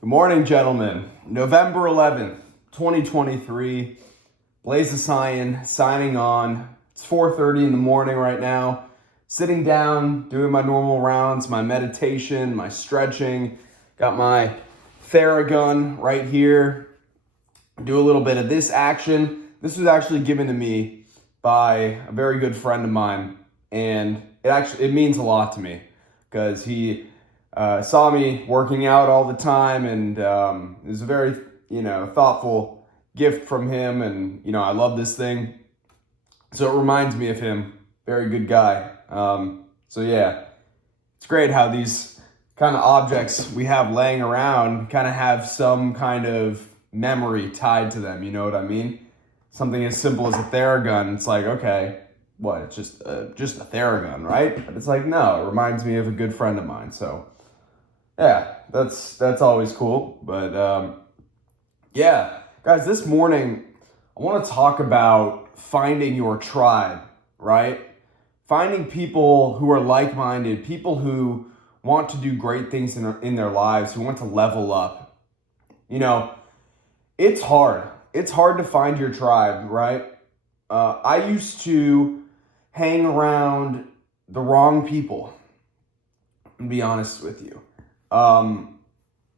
Good morning, gentlemen. November 11th, 2023. Blaze Isayan signing on. It's 4:30 in the morning right now. Sitting down, doing my normal rounds, my meditation, my stretching. Got my Theragun right here. Do a little bit of this action. This was actually given to me by a very good friend of mine, and it means a lot to me because he saw me working out all the time, and it was a very thoughtful gift from him. And I love this thing, so it reminds me of him. Very good guy. So yeah, it's great how these kind of objects we have laying around kind of have some kind of memory tied to them. You know what I mean? Something as simple as a Theragun. It's like, okay, what? It's just a Theragun, right? But it's like, no, it reminds me of a good friend of mine. So yeah, that's always cool. But yeah, guys, this morning I want to talk about finding your tribe, right? Finding people who are like-minded, people who want to do great things in their lives, who want to level up. It's hard. It's hard to find your tribe, right? I used to hang around the wrong people, to be honest with you.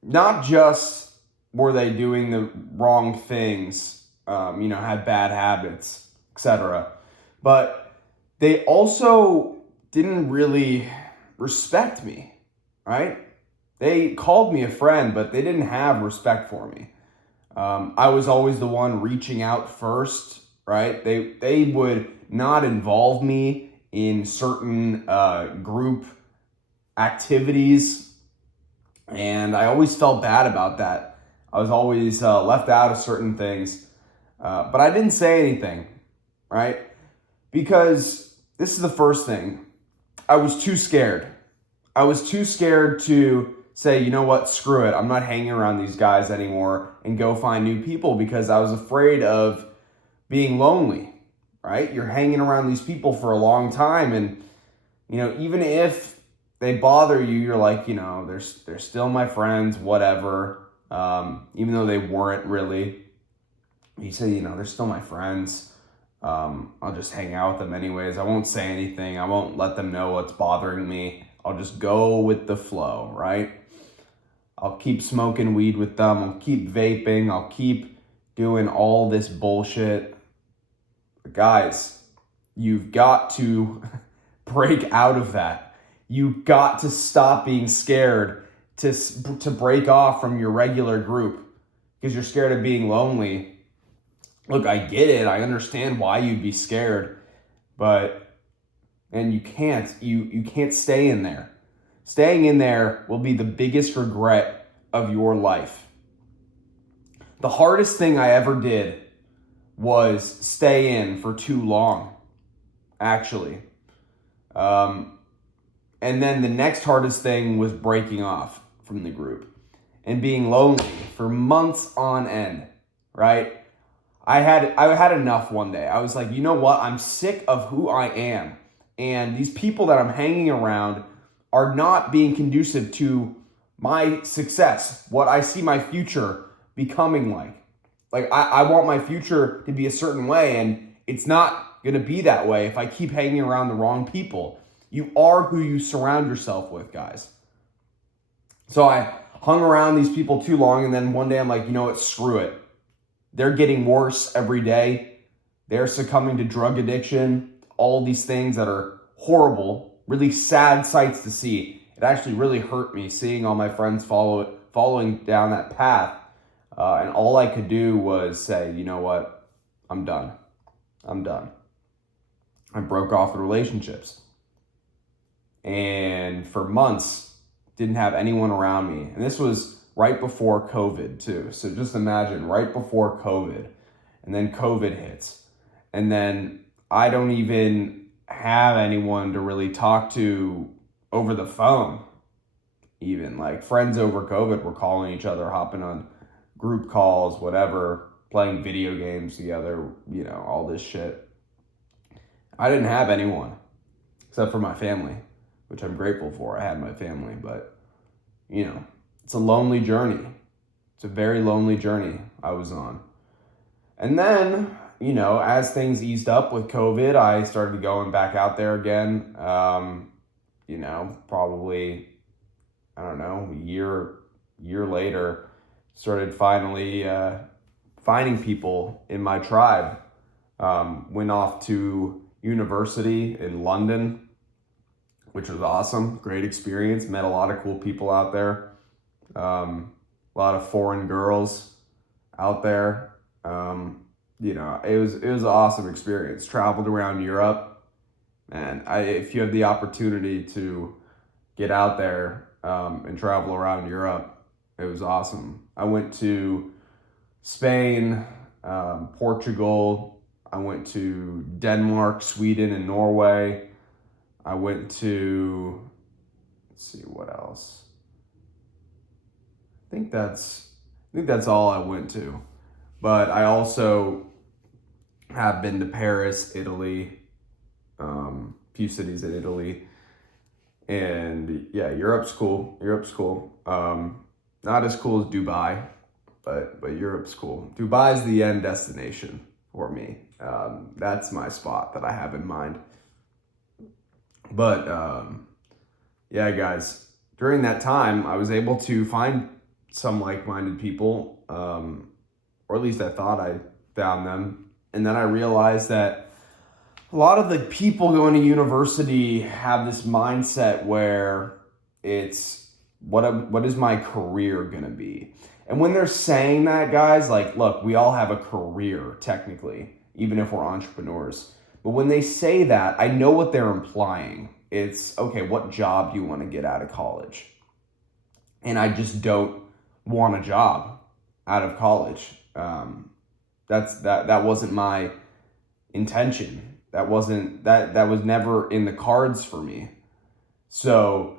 Not just were they doing the wrong things, had bad habits, etc., but they also didn't really respect me, right? They called me a friend, but they didn't have respect for me. I was always the one reaching out first, right? They would not involve me in certain group activities, and I always felt bad about that. I was always left out of certain things, but I didn't say anything, right? Because this is the first thing. I was too scared. I was too scared to say, you know what, screw it. I'm not hanging around these guys anymore and go find new people, because I was afraid of being lonely, right? You're hanging around these people for a long time, and, even if they bother you, you're like, they're still my friends, whatever. Even though they weren't really. You say, they're still my friends. I'll just hang out with them anyways. I won't say anything. I won't let them know what's bothering me. I'll just go with the flow, right? I'll keep smoking weed with them. I'll keep vaping. I'll keep doing all this bullshit. But guys, you've got to break out of that. You've got to stop being scared to break off from your regular group because you're scared of being lonely. Look, I get it. I understand why you'd be scared, and you can't stay in there. Staying in there will be the biggest regret of your life. The hardest thing I ever did was stay in for too long, actually. And then the next hardest thing was breaking off from the group and being lonely for months on end, right? I had enough one day. I was like, you know what? I'm sick of who I am. And these people that I'm hanging around are not being conducive to my success, what I see my future becoming like. Like, I want my future to be a certain way, and it's not going to be that way if I keep hanging around the wrong people. You are who you surround yourself with, guys. So I hung around these people too long, and then one day I'm like, you know what? Screw it. They're getting worse every day. They're succumbing to drug addiction, all these things that are horrible, really sad sights to see. It actually really hurt me seeing all my friends following down that path. And all I could do was say, you know what? I'm done. I'm done. I broke off the relationships. And for months, didn't have anyone around me. And this was right before COVID too. So just imagine, right before COVID, and then COVID hits. And then I don't even have anyone to really talk to over the phone. Even like friends over COVID were calling each other, hopping on group calls, whatever, playing video games together, all this shit. I didn't have anyone except for my family, which I'm grateful for. I had my family, but it's a lonely journey. It's a very lonely journey I was on. And then, as things eased up with COVID, I started going back out there again. Probably, I don't know, a year later, started finally finding people in my tribe. Went off to university in London, which was awesome. Great experience. Met a lot of cool people out there. A lot of foreign girls out there. It was an awesome experience. Traveled around Europe, and if you have the opportunity to get out there and travel around Europe, it was awesome. I went to Spain, Portugal. I went to Denmark, Sweden, and Norway. I went to, let's see, what else? I think that's all I went to. But I also have been to Paris, Italy, a few cities in Italy. And yeah, Europe's cool. Not as cool as Dubai, but Europe's cool. Dubai's the end destination for me. That's my spot that I have in mind. But yeah, guys, during that time, I was able to find some like-minded people, or at least I thought I found them. And then I realized that a lot of the people going to university have this mindset where it's what is my career going to be? And when they're saying that, guys, like, look, we all have a career technically, even if we're entrepreneurs. But when they say that, I know what they're implying. It's, okay, what job do you want to get out of college? And I just don't want a job out of college. That wasn't my intention. That was never in the cards for me. So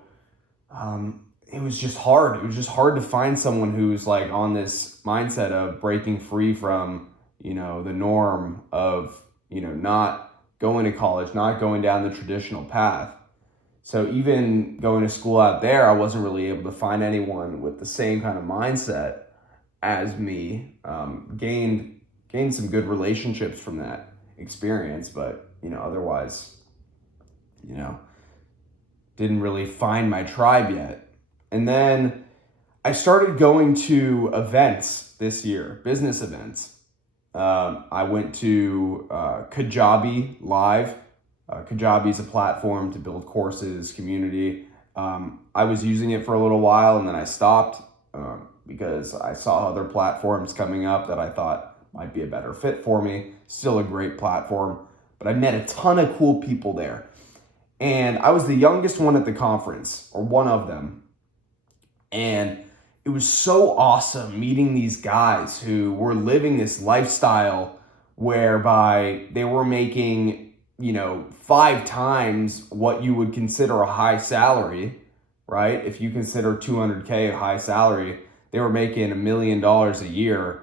it was just hard. It was just hard to find someone who's like on this mindset of breaking free from, the norm of, not going to college, not going down the traditional path. So even going to school out there, I wasn't really able to find anyone with the same kind of mindset as me. Gained some good relationships from that experience, but otherwise, didn't really find my tribe yet. And then I started going to events this year, business events. I went to Kajabi Live. Kajabi is a platform to build courses, community. I was using it for a little while, and then I stopped because I saw other platforms coming up that I thought might be a better fit for me. Still a great platform, but I met a ton of cool people there. And I was the youngest one at the conference, or one of them. And it was so awesome meeting these guys who were living this lifestyle whereby they were making, 5 times what you would consider a high salary, right? If you consider $200K a high salary, they were making $1 million a year,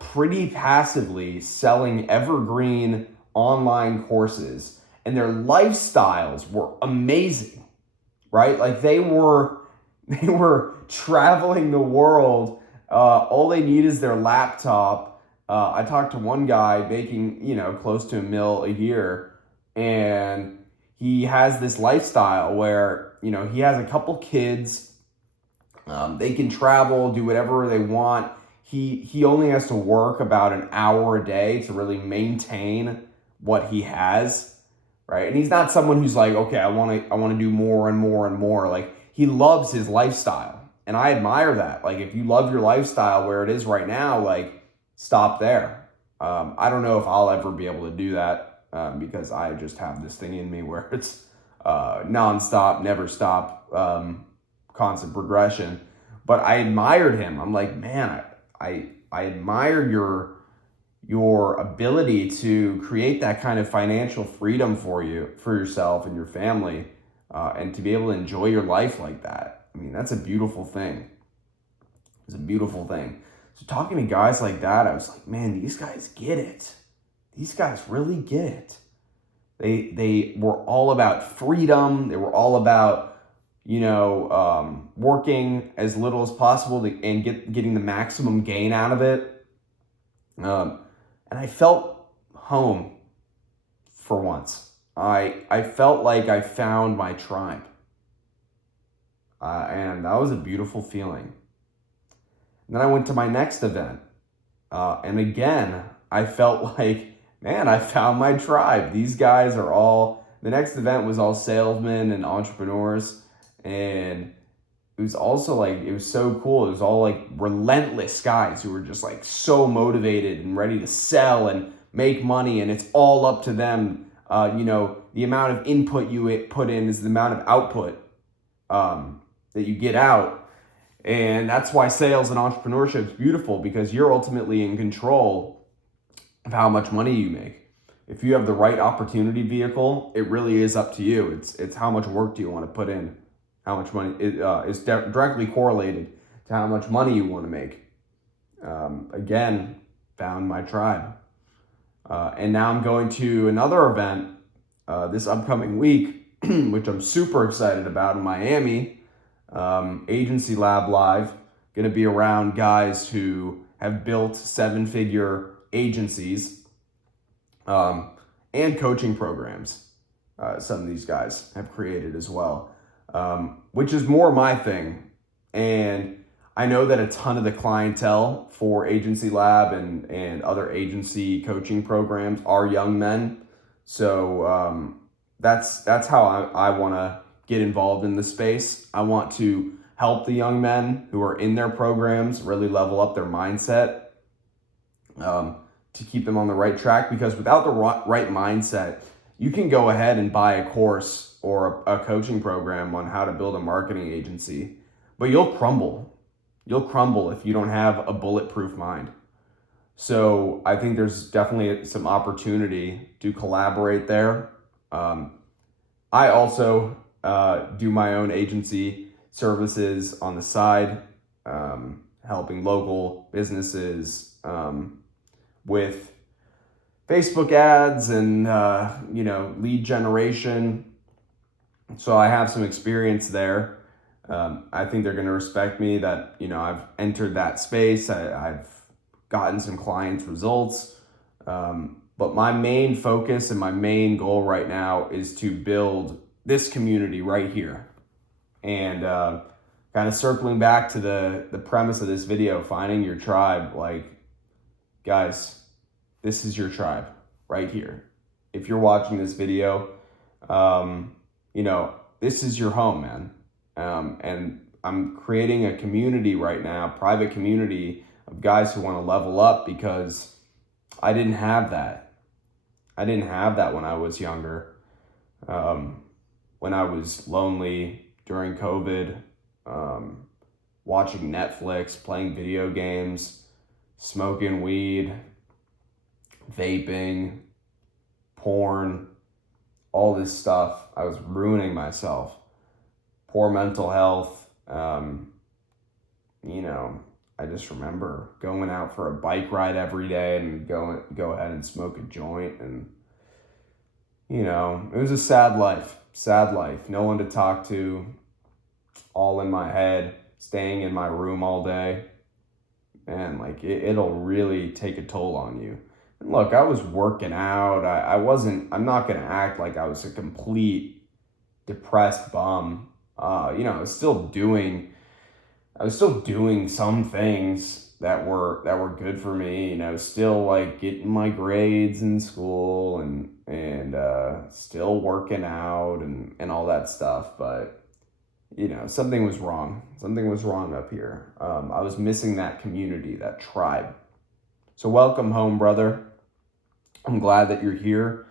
pretty passively selling evergreen online courses. And their lifestyles were amazing, right? Like they were traveling the world. All they need is their laptop. I talked to one guy making, close to $1 million a year, and he has this lifestyle where, he has a couple kids. They can travel, do whatever they want. He only has to work about an hour a day to really maintain what he has, right? And he's not someone who's like, okay, I want to do more and more and more. Like, he loves his lifestyle, and I admire that. Like, if you love your lifestyle where it is right now, like, stop there. I don't know if I'll ever be able to do that because I just have this thing in me where it's nonstop, never stop, constant progression. But I admired him. I'm like, man, I admire your ability to create that kind of financial freedom for yourself and your family, and to be able to enjoy your life like that. I mean, that's a beautiful thing. It's a beautiful thing. So talking to guys like that, I was like, man, these guys get it. These guys really get it. They were all about freedom. They were all about, working as little as possible and getting the maximum gain out of it. And I felt home for once. I felt like I found my tribe. And that was a beautiful feeling. And then I went to my next event. And again, I felt like, man, I found my tribe. These guys are the next event was all salesmen and entrepreneurs. And it was also it was so cool. It was all relentless guys who were just so motivated and ready to sell and make money. And it's all up to them. The amount of input you put in is the amount of output that you get out. And that's why sales and entrepreneurship is beautiful, because you're ultimately in control of how much money you make. If you have the right opportunity vehicle, it really is up to you. It's how much work do you want to put in, how much money is directly correlated to how much money you want to make. Again, found my tribe. And now I'm going to another event this upcoming week, which I'm super excited about, in Miami. Agency Lab Live, going to be around guys who have built 7-figure agencies and coaching programs. Some of these guys have created as well, which is more my thing. And I know that a ton of the clientele for Agency Lab and other agency coaching programs are young men. So that's how I want to get involved in the space. I want to help the young men who are in their programs really level up their mindset to keep them on the right track, because without the right mindset, you can go ahead and buy a course or a coaching program on how to build a marketing agency, but you'll crumble. You'll crumble if you don't have a bulletproof mind. So I think there's definitely some opportunity to collaborate there. I also do my own agency services on the side, helping local businesses with Facebook ads and lead generation. So I have some experience there. I think they're going to respect me that I've entered that space. I've gotten some clients' results. But my main focus and my main goal right now is to build this community right here. And kind of circling back to the premise of this video, finding your tribe, guys, this is your tribe right here. If you're watching this video, this is your home, man. And I'm creating a community right now, private community of guys who want to level up, because I didn't have that. I didn't have that when I was younger. When I was lonely during COVID, watching Netflix, playing video games, smoking weed, vaping, porn, all this stuff. I was ruining myself. Poor mental health. I just remember going out for a bike ride every day and go ahead and smoke a joint, and it was a sad life. No one to talk to, all in my head, staying in my room all day. Man, it'll really take a toll on you. And look, I was working out. I'm not going to act like I was a complete depressed bum. I was still doing some things that were good for me. Still getting my grades in school and still working out and all that stuff. But something was wrong. Something was wrong up here. I was missing that community, that tribe. So welcome home, brother. I'm glad that you're here.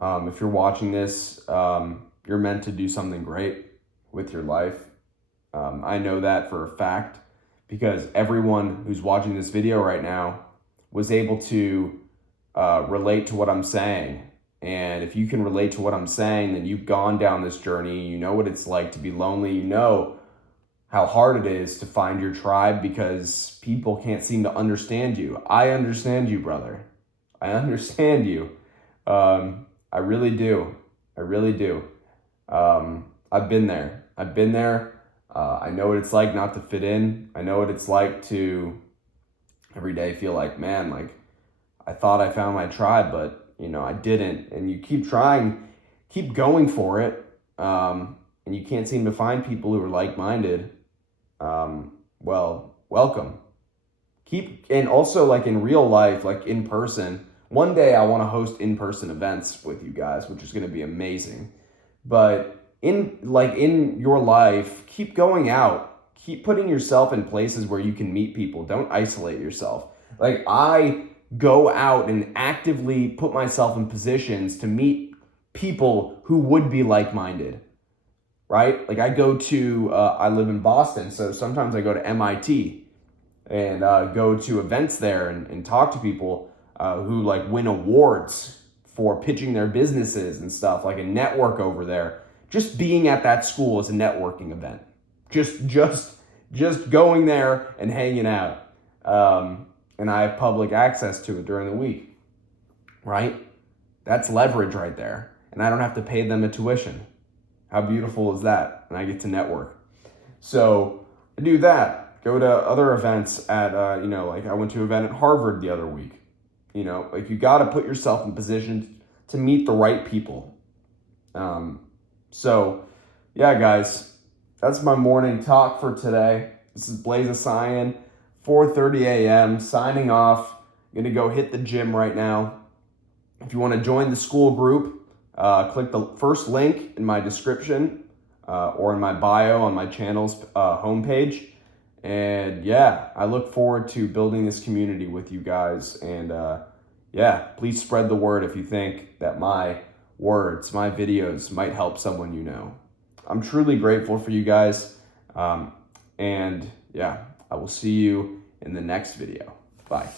If you're watching this, you're meant to do something great with your life. I know that for a fact, because everyone who's watching this video right now was able to relate to what I'm saying. And if you can relate to what I'm saying, then you've gone down this journey. You know what it's like to be lonely. You know how hard it is to find your tribe, because people can't seem to understand you. I understand you, brother. I understand you. I really do. I've been there. I've been there. I know what it's like not to fit in. I know what it's like to every day feel like, man, like I thought I found my tribe, but I didn't. And you keep trying, keep going for it, and you can't seem to find people who are like-minded. Well, welcome. And also, like in real life, like in person. One day I want to host in-person events with you guys, which is going to be amazing. But in your life, keep going out. Keep putting yourself in places where you can meet people. Don't isolate yourself. Like I go out and actively put myself in positions to meet people who would be like-minded, right? Like I live in Boston, so sometimes I go to MIT and go to events there and talk to people who like win awards for pitching their businesses and stuff, like a network over there. Just being at that school is a networking event. Just going there and hanging out. And I have public access to it during the week, right? That's leverage right there. And I don't have to pay them a tuition. How beautiful is that? And I get to network. So I do that. Go to other events at, like I went to an event at Harvard the other week. Like you got to put yourself in position to meet the right people. So yeah, guys, that's my morning talk for today. This is Blaze Isayan, 4:30 a.m. signing off. I'm going to go hit the gym right now. If you want to join the school group, click the first link in my description or in my bio on my channel's homepage. And yeah, I look forward to building this community with you guys. And please spread the word if you think that my words, my videos might help someone you know. I'm truly grateful for you guys. And yeah, I will see you in the next video. Bye.